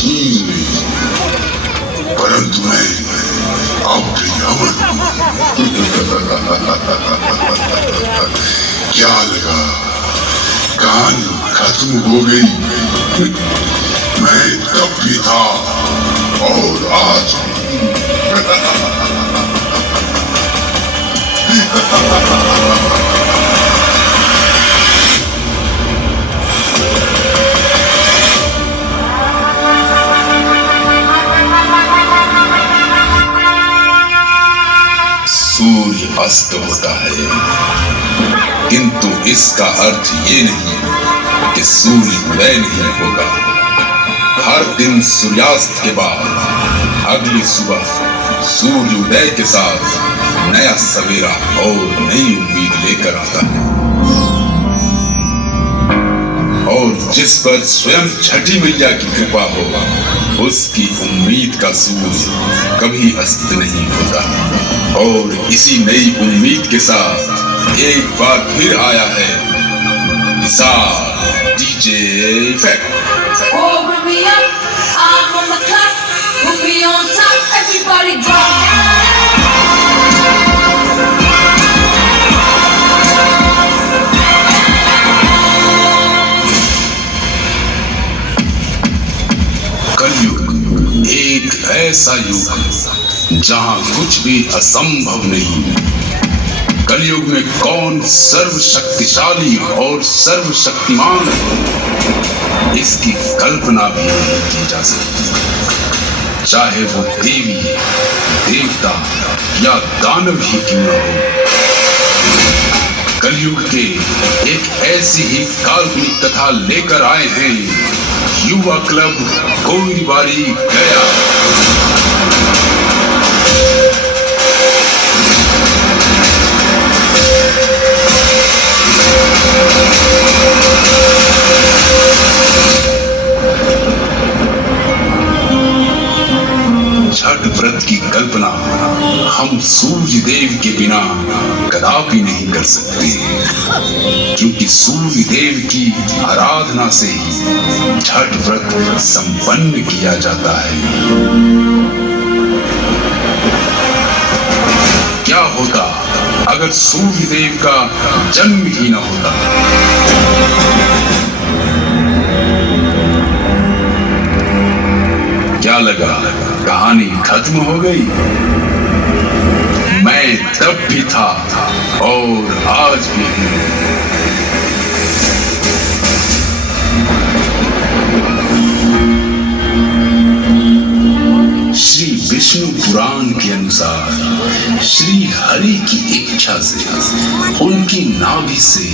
छीन ली, परंतु मैं अब भी अमर हूं। क्या लगा कहानी खत्म हो गई? मैं तब भी था और आज सूर्य अस्त होता है, किंतु इसका अर्थ ये नहीं कि सूर्य उदय नहीं होगा। हर दिन सूर्यास्त के बाद अगली सुबह सूर्य उदय के साथ नया सवेरा और नई उम्मीद लेकर आता है। और जिस पर स्वयं छठी मैया की कृपा होगा, उसकी उम्मीद का सूर्य कभी अस्त नहीं होता। और इसी नई उम्मीद के साथ एक बार फिर आया है निसार डीजे इफेक्ट। कलयुग एक ऐसा युग जहां कुछ भी असंभव नहीं। कलयुग में कौन सर्वशक्तिशाली और सर्वशक्तिमान है, इसकी कल्पना भी नहीं की जा सकती। चाहे वो देवी, देवता या दानव ही क्यों न हो। कलयुग के एक ऐसी ही काल्पनिक कथा लेकर आए हैं युवा क्लब गोइरबारी गया। छठ व्रत की कल्पना हम सूर्य देव के बिना कदापि नहीं कर सकते, क्योंकि सूर्य देव की आराधना से ही छठ व्रत संपन्न किया जाता है। क्या होता अगर सूर्य देव का जन्म ही न होता? क्या लगा कहानी खत्म हो गई? मैं तब भी था और आज भी हूं। श्री विष्णु पुराण के अनुसार श्री हरि की इच्छा से उनकी नाभि से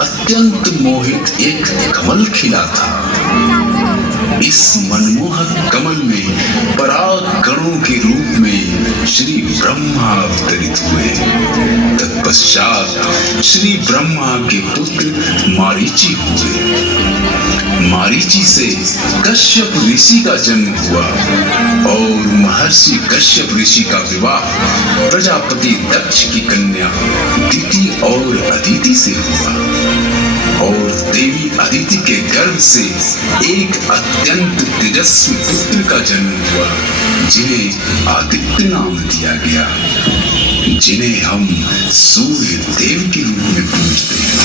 अत्यंत मोहित एक कमल खिला था। इस मनमोहक कमल में पराग कणों के रूप में श्री ब्रह्मा अवतरित हुए। तत्पश्चात श्री ब्रह्मा के पुत्र मारीची हुए। मारीची से कश्यप ऋषि का जन्म हुआ और महर्षि कश्यप ऋषि का विवाह प्रजापति दक्ष की कन्या दिति और अदिति से हुआ। और देवी अदिति के गर्भ से एक अत्यंत तेजस्वी पुत्र का जन्म हुआ, जिन्हें आदित्य नाम दिया गया, जिन्हें हम सूर्य देव के रूप में पूजते हैं।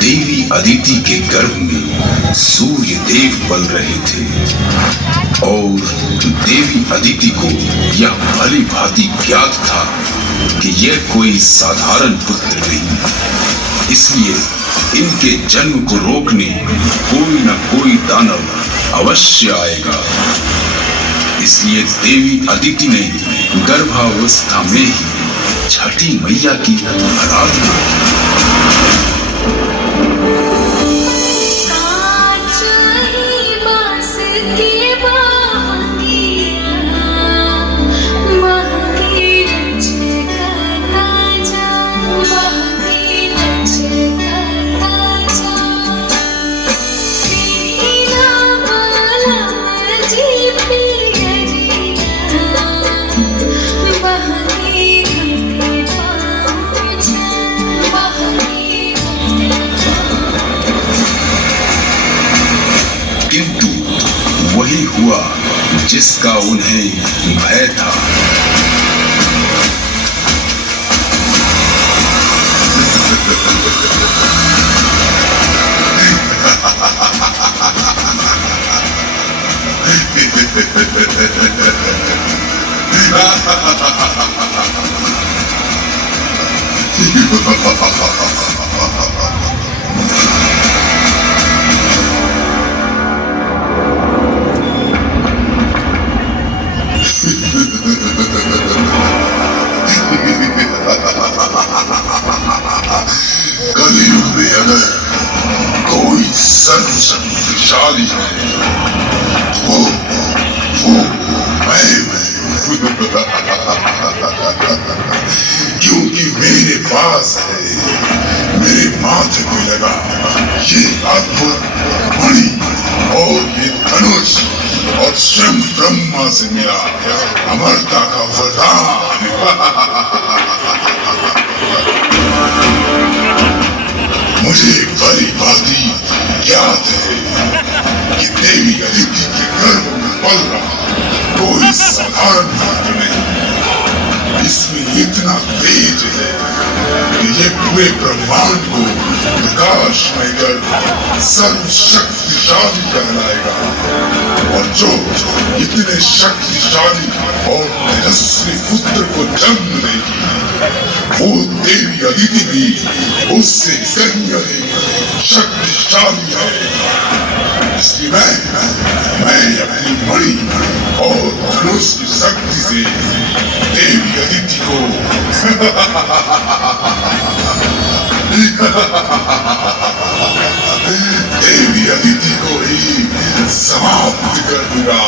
देवी अदिति के गर्भ में सूर्य देव पल रहे थे और देवी अदिति को यह भली भांति ज्ञात था कि यह कोई साधारण पुत्र नहीं। इसलिए इनके जन्म को रोकने कोई न कोई दानव अवश्य आएगा। इसलिए देवी अदिति ने गर्भावस्था में ही छठी मैया की आराधना की। वही हुआ जिसका उन्हें भय था। कलयुग में अगर कोई सर्वशक्तिशाली है तो वो मैं क्योंकि मेरे पास है, मेरे माथे पे लगा ये अद्भुत मणि और ये धनुष और स्वयं ब्रह्मा से मिला अमरता का वरदान। मुझे भली भांति याद है कि देवी अदिति के गर्भ में पल रहा कोई साधारण पुत्र नहीं। इसमें इतना तेज है कि ये पूरे ब्रह्मांड को प्रकाशमय कर सर्वशक्तिशाली कहलाएगा। और जो इतने शक्तिशाली और तेजस्वी पुत्र को जन्म देगी वो देवी अदिति भी उससे कहीं अधिक शक्तिशाली है। इसलिए मैं अपनी मणि और धनुष की शक्ति से देवी अदिति को देवी अदिति को ही समाप्त कर दूंगा।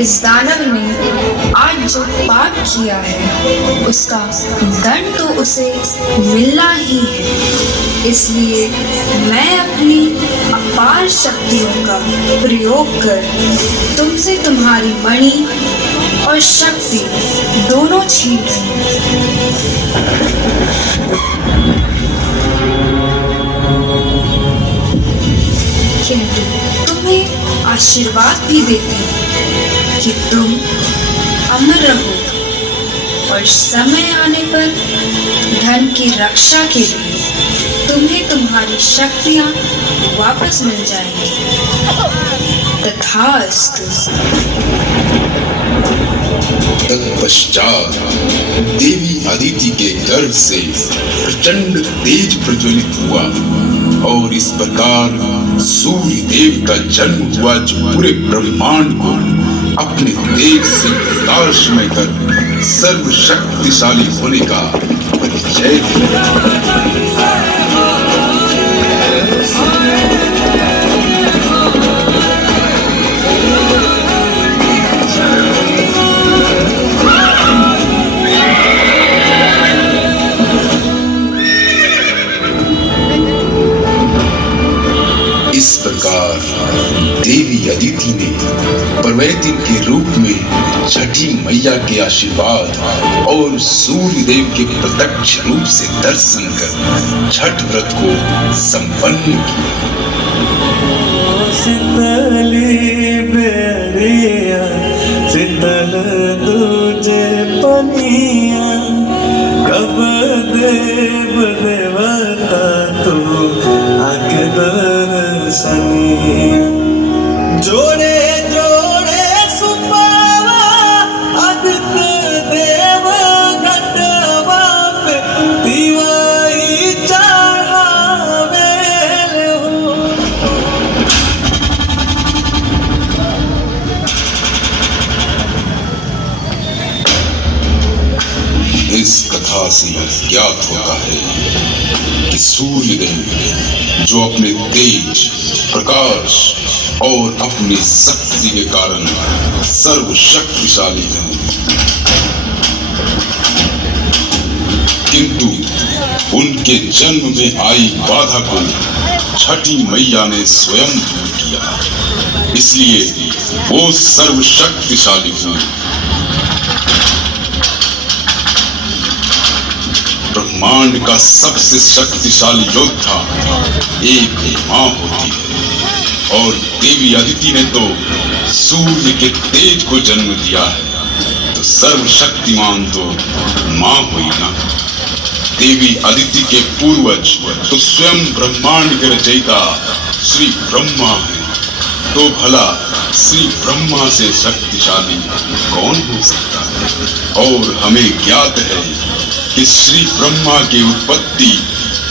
इस दानव ने आज जो पाप किया है उसका दंड तो उसे मिलना ही है। इसलिए मैं अपनी अपार शक्तियों का प्रयोग कर तुमसे तुम्हारी मणि और शक्ति दोनों छीन रही किंतु तुम्हें आशीर्वाद भी देती हूँ कि तुम अमर रहो और समय आने पर धन की रक्षा के लिए तुम्हें तुम्हारी शक्तियां वापस मिल जाएंगी। तथास्तु। तत्पश्चात देवी अदिति के गर्भ से प्रचंड तेज प्रज्वलित हुआ और इस प्रकार सूर्य देव का जन्म हुआ जो पूरे ब्रह्मांड को अपने तेज से प्रकाशमय कर सर्वशक्तिशाली होने का परिचय दिया। इस प्रकार देवी अदिति ने परवैतिन के रूप में छठी मैया के आशीर्वाद और सूर्य देव के प्रत्यक्ष रूप से दर्शन कर छठ व्रत को संपन्न किया। शीतली बेरिया शीतल दूजे पनिया कब देव देवता तू आके दर्शनी जोड़े जोड़े सुपावा आदित्य इस कथा से यह ज्ञात होता है कि सूर्यदेव जो अपने तेज, प्रकाश और अपनी शक्ति के कारण सर्वशक्तिशाली हैं, किंतु उनके जन्म में आई बाधा को छठी मैया ने स्वयं दूर किया, इसलिए वो सर्वशक्तिशाली हुई। ब्रह्मांड का सबसे शक्तिशाली योद्धा एक माँ होती है और देवी अदिति ने तो सूर्य के तेज को जन्म दिया है, तो सर्वशक्तिमान तो माँ हुई ना। देवी अदिति के पूर्वज तो स्वयं ब्रह्मांड के रचयिता श्री ब्रह्मा हैं, तो भला श्री ब्रह्मा से शक्तिशाली कौन हो सकता है। और हमें ज्ञात है कि श्री ब्रह्मा की उत्पत्ति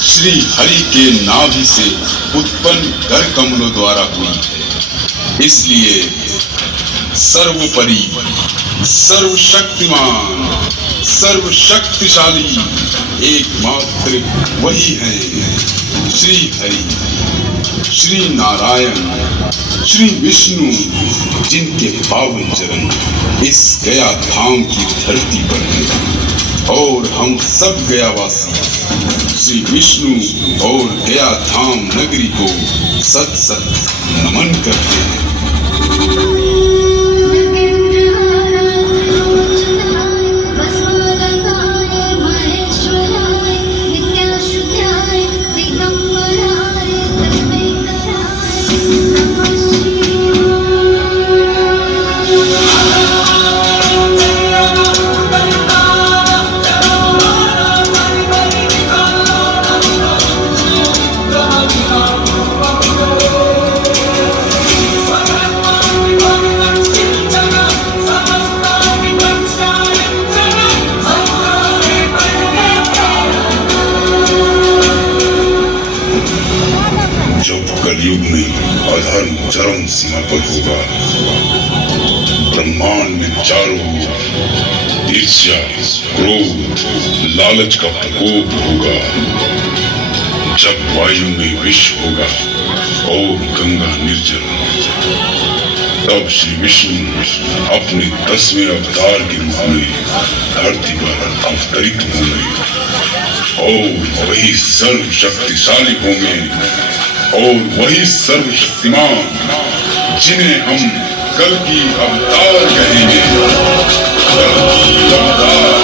श्री हरि के नाभि से उत्पन्न कर कमलों द्वारा हुई है, इसलिए सर्वोपरि, सर्वशक्तिमान, सर्वशक्तिशाली एकमात्र वही है श्री हरि, श्री नारायण, श्री विष्णु, जिनके पावन चरण इस गया धाम की धरती पर है। और हम सब गयावासी श्री विष्णु और गया धाम नगरी को सत सत नमन करते हैं। कलयुग में अधर्म चरम सीमा पर होगा, ब्रह्मांड में चारों ओर ईर्ष्या, क्रोध, लालच का प्रकोप होगा, जब वायु में विष होगा और गंगा निर्जल, तब श्री विष्णु अपने 10वें अवतार के रूप में धरती पर अवतरित होंगे और वही सर्वशक्तिशाली होंगे और वही सर्वशक्तिमान जिन्हें हम कल की अवतार कहेंगे। कल की अवतार।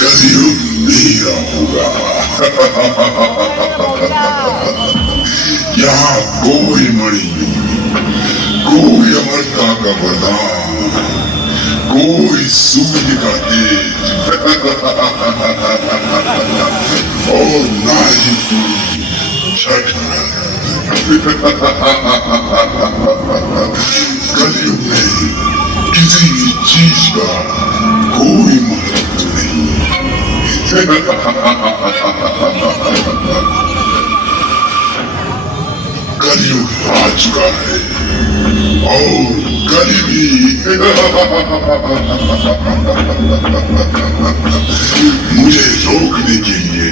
कलयुग मेरा होगा। यहाँ कोई मणि, कोई अमरता का वरदान, कोई सूर्य का तेज और ना ही कोई छठ। कलयुग में किसी भी चीज का कोई महत्व नहीं। कलयुग आ चुका है और कल भी मुझे रोकने के लिए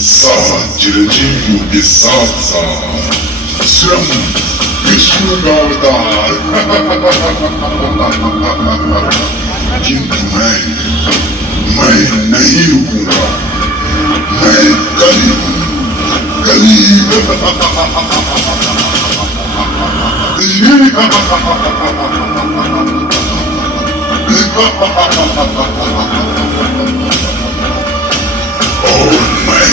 7 चिरंजीवियों के साथ साथ स्वयं विष्णु का अवतार किंतु मैं नहीं रुकूंगा। मैं कली हूँ, कली। और मैं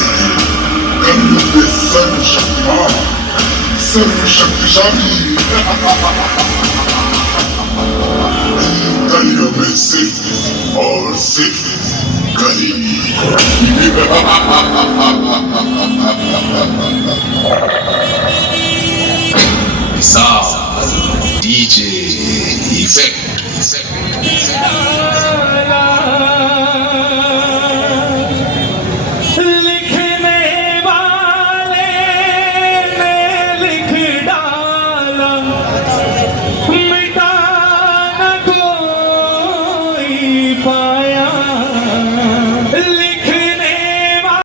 कलियों के सर्वशक्तिमान, सर्वशक्तिशाली। कलियों में सिर्फ और सिर्फ कली। DJ effect. लिखने वाले ने लिख डाला, मिटा न कोई पाया।